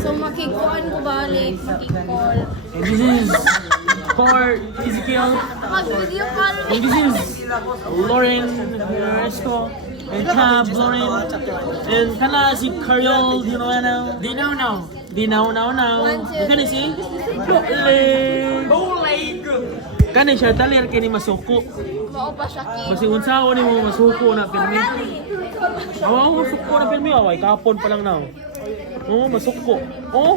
So makikuan ko balik, makikall. And this is for Ezekiel. Mag-video call. And this is Lauren Resco. And Cab, Lauren. And kana si Carol, you know now? Di now. Kani si? Bowling. Kani siya, talir kini masuko. Mao pa siya ki. Kasi unsaon ni mo masuko na pirmi. Awa, masuko na pirmi. Away, kapon pa lang na. Oh, masuko. Oh.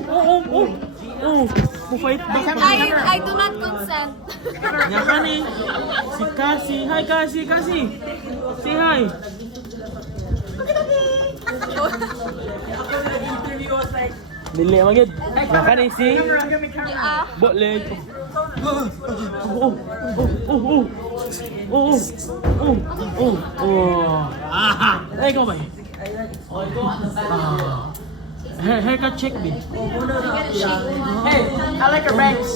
Mufait ba? I do not consent. Nya kani. Si Kasi. Hi, Kasi. Say hi. Dili magid. Nya kani si Botleg. Hey, go ba? Haircut check me. Hey, I like your bangs.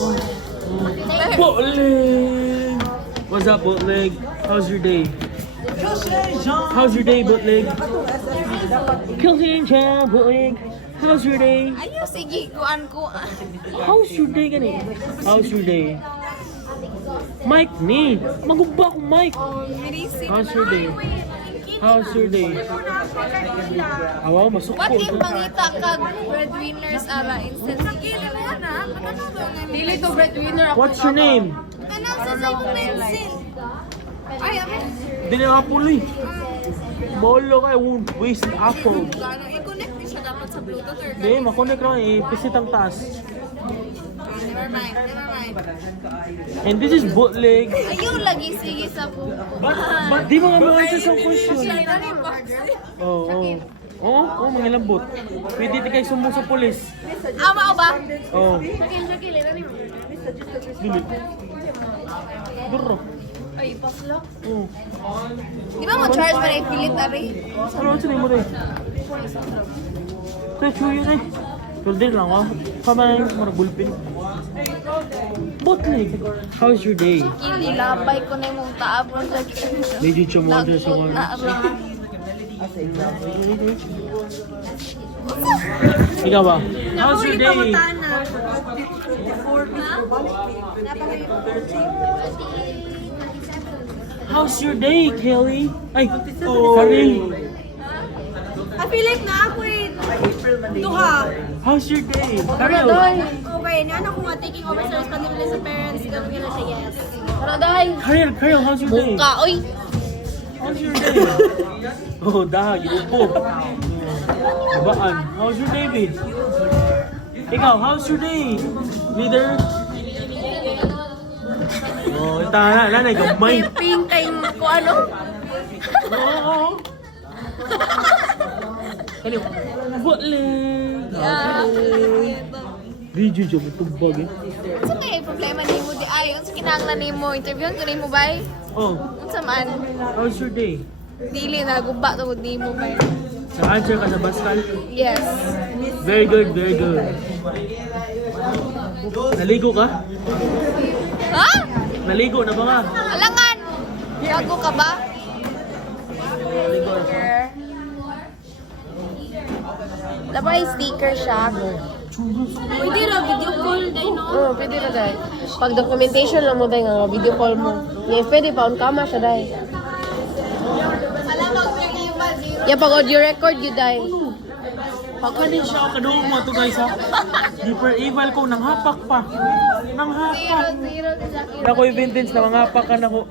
Bootleg. What's up, Bootleg? How's your day? How's your day, Bootleg? Killing Jam, Bootleg. How's your day? Ayo sige kuan ko. How's your day, gani? How's your day? Mike, ni. Magugba ko, Mike. How's your day? How's your day? Awaw, masuko. What if mangita kag breadwinners ara instead sige na na. Dili to breadwinner ako. What's your name? Kanang sa sa pencil. Ay, amen. Dili na puloy. Bolo kayo, waste apple. Gano i-connect din siya dapat sa Bluetooth or Hindi, makonek lang eh. Pisit ang taas. never mind. And this is Bootleg. Ayaw lagi sige sa buko. But di mo nga ma-answer sa question. Shit. Oo, mga lambot. Pwede di kayo sumbong sa polis. Ama ba? Oo. Shakil, Dili. Duro. ay paslok. Oo. Di ba mo charge man ay pilit ari? Ano ang sinay mo rin? Kaya chuyo na eh. Pero din lang ah. Kamay marag bulpin. Bootleg. How's your day? Kili labay ko na imong taabon lagi. Medyo siyang order sa Lagot one. na ara. Ikaw ba? How's your day? How's your day, Kelly? Ay, Karil. Philip na ako eh. Duha. How's your day? Karil. Okay, ano kung taking over sa responsibility sa parents, gano'n nila siya yes. Pero dahil. Karil, how's your day? Buka, oy. How's your day? Oh, dahag, upo. Babaan. How's your day, babe? Ikaw, how's your day? Leader? Oh, tana, nanay, gamay. Pink time ko ano? Oo. Kani, Bootleg. Video job, tubag eh. Unsa kaya problema nimo di ayon sa kinahanglan nimo interview ko nimo bay? Oh, Unsa man? how's your day? Dili na guba to nimo bay. Naka-answer ka sa Bascal? Yes. Very good. Naligo ka? Ha? Naligo na ba ka? Alangan. Bago ka ba? Labay sticker siya. Pwede ra video call day no? Oo, pwede na dahil. Pag documentation lang mo dahil nga video call mo. Yes, pwede pa, on kama siya dahil. Alam mo, email zero. Yeah, pag audio record yun dahil. Pagkanin siya ako kadoong mo ito guys ha. Deeper evil ko, nanghapak pa. Nanghapak. Zero sa Ako yung vintage na manghapak ka na ko.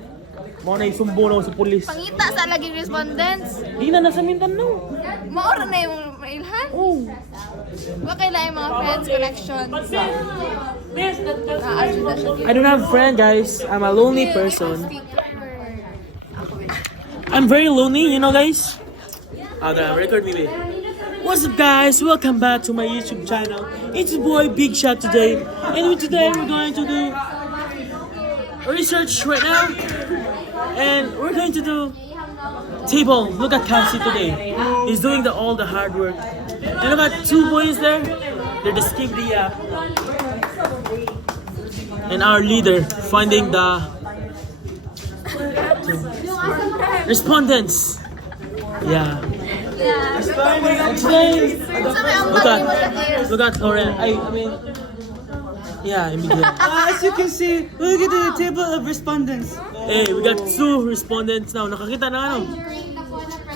Mga na isumbo na ako sa pulis. Pangita sa laging respondents. Di na nasa Mindanao. Maora na yung mailhan. Oh. Ba kailangan yung mga friends connections? Na-adjust na siya. I don't have friend guys. I'm a lonely person. I'm very lonely, you know guys. Record me babe. What's up guys? Welcome back to my YouTube channel. It's your boy Big Shot today. And today we're going to do research right now. And we're going to do table. Look at Cassie today. He's doing all the hard work. And look at two boys there. They're just skip the app. And our leader finding the respondents. Yeah. Explain. Look at Korea. I mean, yeah, immediately. As you can see, look at the table of respondents. Hey, we got 2 respondents now. Nakakita na ano?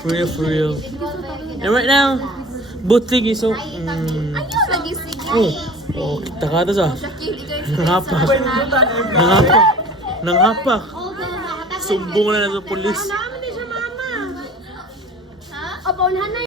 For real. And right now, butig is so... Oh, kita ka ito sa. Nangapak. Sumbong na sa polis. Abon